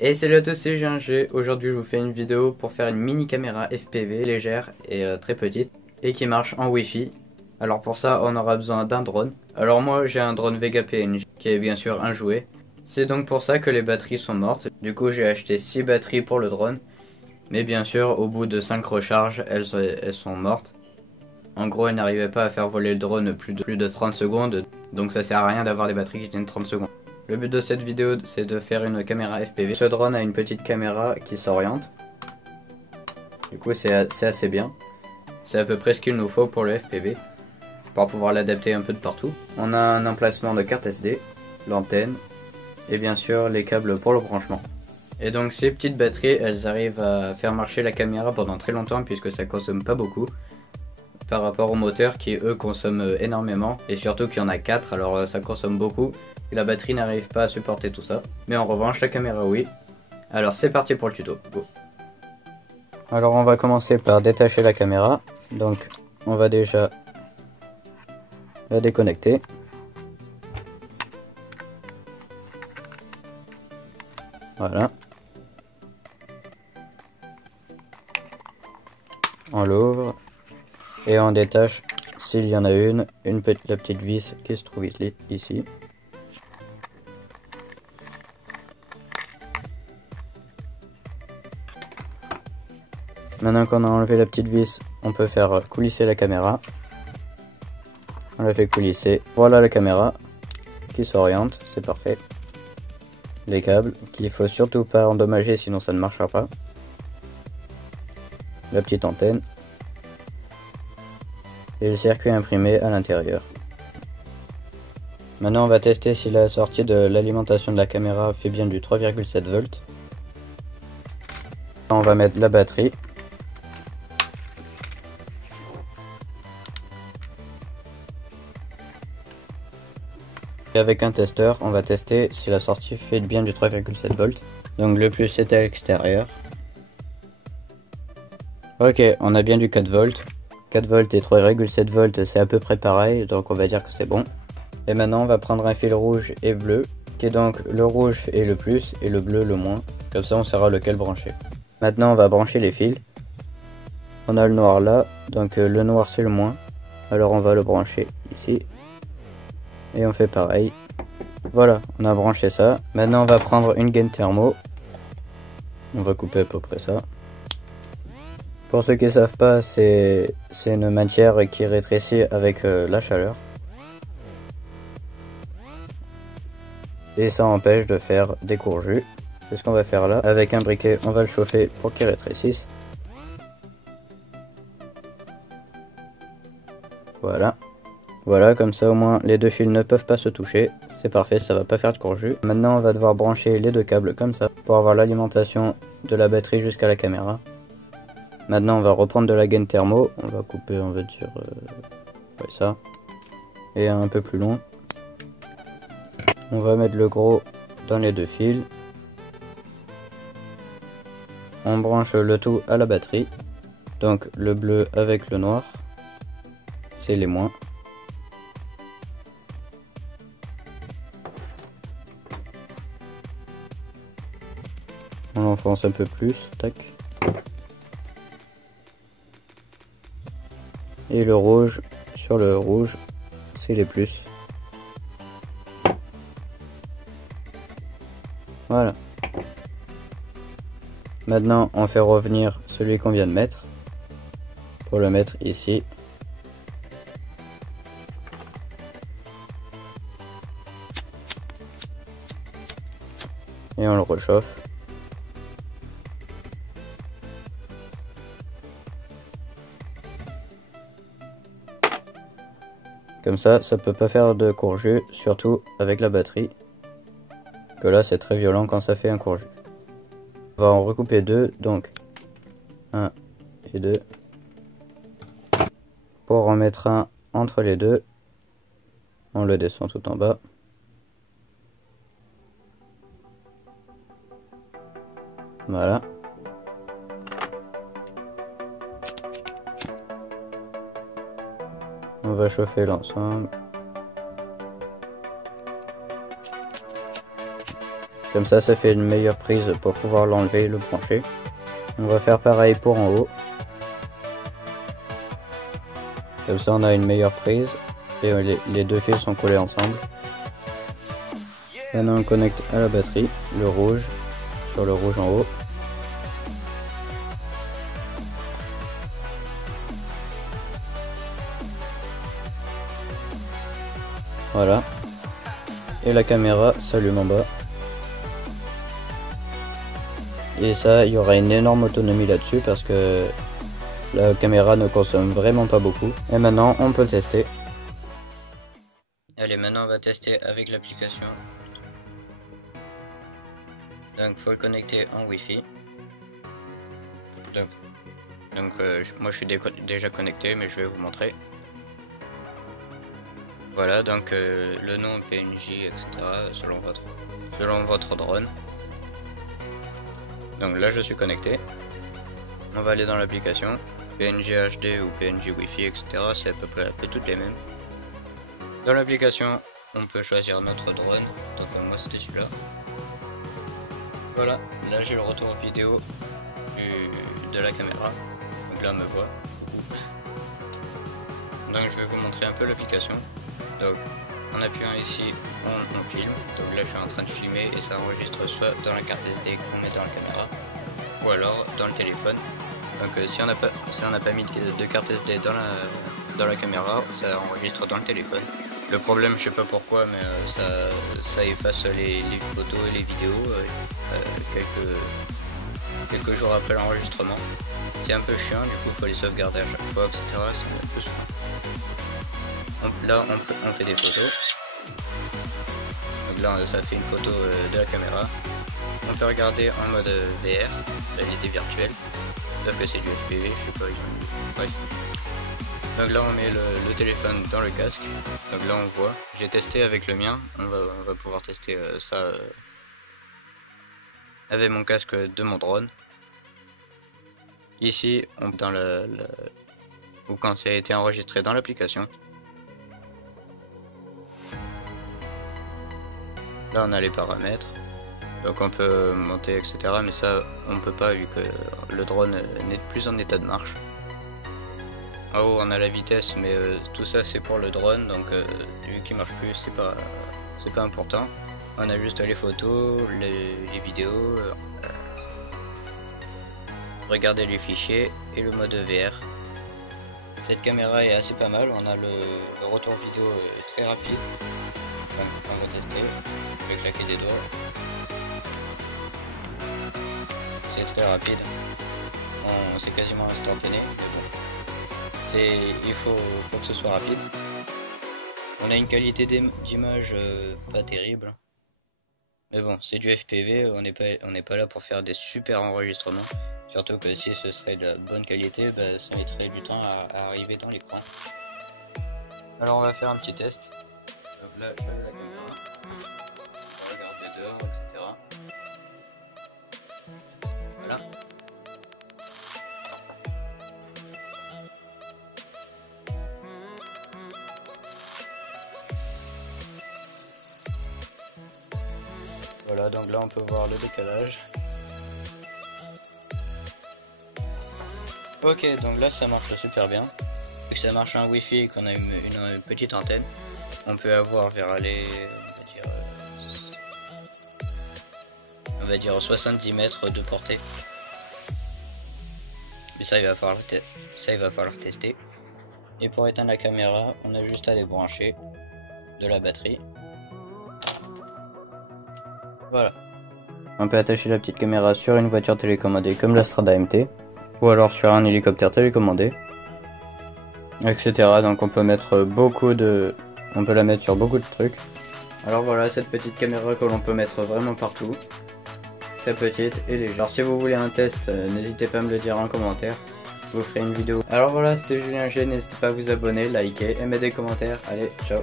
Et salut à tous, c'est GG. Aujourd'hui je vous fais une vidéo pour faire une mini caméra FPV légère et très petite et qui marche en Wi-Fi. Alors pour ça on aura besoin d'un drone. Alors moi j'ai un drone Vega PNG qui est bien sûr un jouet. C'est donc pour ça que les batteries sont mortes. Du coup j'ai acheté 6 batteries pour le drone. Mais bien sûr au bout de 5 recharges elles sont mortes. En gros elles n'arrivaient pas à faire voler le drone plus de 30 secondes. Donc ça sert à rien d'avoir des batteries qui tiennent 30 secondes. Le but de cette vidéo c'est de faire une caméra FPV. Ce drone a une petite caméra qui s'oriente. Du coup c'est assez bien. C'est à peu près ce qu'il nous faut pour le FPV. Pour pouvoir l'adapter un peu de partout. On a un emplacement de carte SD, l'antenne et bien sûr les câbles pour le branchement. Et donc ces petites batteries elles arrivent à faire marcher la caméra pendant très longtemps puisque ça consomme pas beaucoup. Par rapport aux moteurs qui eux consomment énormément et surtout qu'il y en a 4 alors ça consomme beaucoup et la batterie n'arrive pas à supporter tout ça. Mais en revanche la caméra oui. Alors c'est parti pour le tuto, go. Alors on va commencer par détacher la caméra, donc on va déjà la déconnecter. Voilà. On l'ouvre et on détache s'il y en a la petite vis qui se trouve ici. Maintenant qu'on a enlevé la petite vis, on peut faire coulisser la caméra. On la fait coulisser. Voilà la caméra qui s'oriente, c'est parfait. Les câbles qu'il faut surtout pas endommager sinon ça ne marchera pas. La petite antenne. Et le circuit imprimé à l'intérieur. Maintenant on va tester si la sortie de l'alimentation de la caméra fait bien du 3,7 volts. On va mettre la batterie. Et avec un testeur, on va tester si la sortie fait bien du 3,7 volts. Donc le plus est à l'extérieur. Ok, on a bien du 4 volts. 4 volts et 3,7 volts, c'est à peu près pareil, donc on va dire que c'est bon. Et maintenant, on va prendre un fil rouge et bleu, qui est donc le rouge est le plus et le bleu le moins. Comme ça, on saura lequel brancher. Maintenant, on va brancher les fils. On a le noir là, donc le noir c'est le moins. Alors on va le brancher ici. Et on fait pareil. Voilà, on a branché ça. Maintenant on va prendre une gaine thermo. On va couper à peu près ça. Pour ceux qui ne savent pas, c'est une matière qui rétrécit avec la chaleur. Et ça empêche de faire des courjus. C'est ce qu'on va faire là. Avec un briquet, on va le chauffer pour qu'il rétrécisse. Voilà. Voilà, comme ça au moins les deux fils ne peuvent pas se toucher. C'est parfait, ça va pas faire de courjus. Maintenant on va devoir brancher les deux câbles comme ça pour avoir l'alimentation de la batterie jusqu'à la caméra. Maintenant on va reprendre de la gaine thermo. On va couper, on va dire ouais, ça. Et un peu plus long. On va mettre le gros dans les deux fils. On branche le tout à la batterie. Donc le bleu avec le noir. C'est les moins. On l'enfonce un peu plus, tac. Et le rouge, sur le rouge, c'est les plus. Voilà. Maintenant, on fait revenir celui qu'on vient de mettre. Pour le mettre ici. Et on le réchauffe. Comme ça peut pas faire de courjus, surtout avec la batterie. Que là c'est très violent quand ça fait un courju. On va en recouper deux, donc 1 et 2. Pour en mettre un entre les deux, on le descend tout en bas. Voilà. On va chauffer l'ensemble. Comme ça fait une meilleure prise pour pouvoir l'enlever et le brancher. On va faire pareil pour en haut. Comme ça on a une meilleure prise et les deux fils sont collés ensemble. Maintenant on connecte à la batterie, le rouge, sur le rouge en haut. Voilà. Et la caméra s'allume en bas. Et ça, il y aura une énorme autonomie là-dessus parce que la caméra ne consomme vraiment pas beaucoup. Et maintenant, on peut tester. Allez, maintenant on va tester avec l'application. Donc, faut le connecter en Wi-Fi. Donc moi je suis déjà connecté, mais je vais vous montrer. Voilà, donc le nom PNJ, etc. selon votre drone. Donc là je suis connecté. On va aller dans l'application. PNJ HD ou PNJ Wi-Fi, etc. C'est à peu près toutes les mêmes. Dans l'application, on peut choisir notre drone. Donc moi c'était celui-là. Voilà, là j'ai le retour vidéo de la caméra. Donc là on me voit. Donc je vais vous montrer un peu l'application. Donc en appuyant ici on filme. Donc là je suis en train de filmer et ça enregistre soit dans la carte SD qu'on met dans la caméra ou alors dans le téléphone. Donc si on n'a pas mis de carte SD dans la caméra, ça enregistre dans le téléphone. Le problème, je sais pas pourquoi, mais ça efface les photos et les vidéos quelques jours après l'enregistrement. C'est un peu chiant, du coup il faut les sauvegarder à chaque fois, etc. C'est un peu souvent. Là on fait des photos. Donc là ça fait une photo de la caméra. On peut regarder en mode VR, réalité virtuelle. Sauf que c'est du FPV, je sais pas, bref. Donc là on met le téléphone dans le casque. Donc là on voit, j'ai testé avec le mien, on va pouvoir tester ça avec mon casque de mon drone. Ici on dans ou quand ça a été enregistré dans l'application. Là on a les paramètres. Donc on peut monter, etc. Mais ça on peut pas vu que le drone n'est plus en état de marche. En haut on a la vitesse, mais tout ça c'est pour le drone, donc vu qu'il marche plus c'est pas important. On a juste les photos, les vidéos, regarder les fichiers et le mode VR. Cette caméra est assez pas mal, on a le retour vidéo très rapide. On va tester, je vais claquer des doigts. C'est très rapide, c'est quasiment instantané, mais bon. Il faut que ce soit rapide. On a une qualité d'image pas terrible, mais bon, c'est du FPV, on n'est pas là pour faire des super enregistrements. Surtout que si ce serait de la bonne qualité, bah, ça mettrait du temps à arriver dans l'écran. Alors on va faire un petit test. Donc là je mets la caméra, on va regarder dehors, etc. Voilà. Voilà, donc là on peut voir le décalage. Ok, donc là ça marche super bien. Vu que ça marche en Wi-Fi et qu'on a une petite antenne, on peut avoir vers les on va dire 70 mètres de portée. Mais ça il va falloir tester. Et pour éteindre la caméra, on a juste à débrancher de la batterie. Voilà. On peut attacher la petite caméra sur une voiture télécommandée comme la Strada MT, ou alors sur un hélicoptère télécommandé, etc. Donc on peut mettre on peut la mettre sur beaucoup de trucs. Alors voilà cette petite caméra que l'on peut mettre vraiment partout, très petite et légère. Alors si vous voulez un test, n'hésitez pas à me le dire en commentaire, je vous ferai une vidéo. Alors voilà, c'était Julien G, n'hésitez pas à vous abonner, liker et mettre des commentaires. Allez, ciao.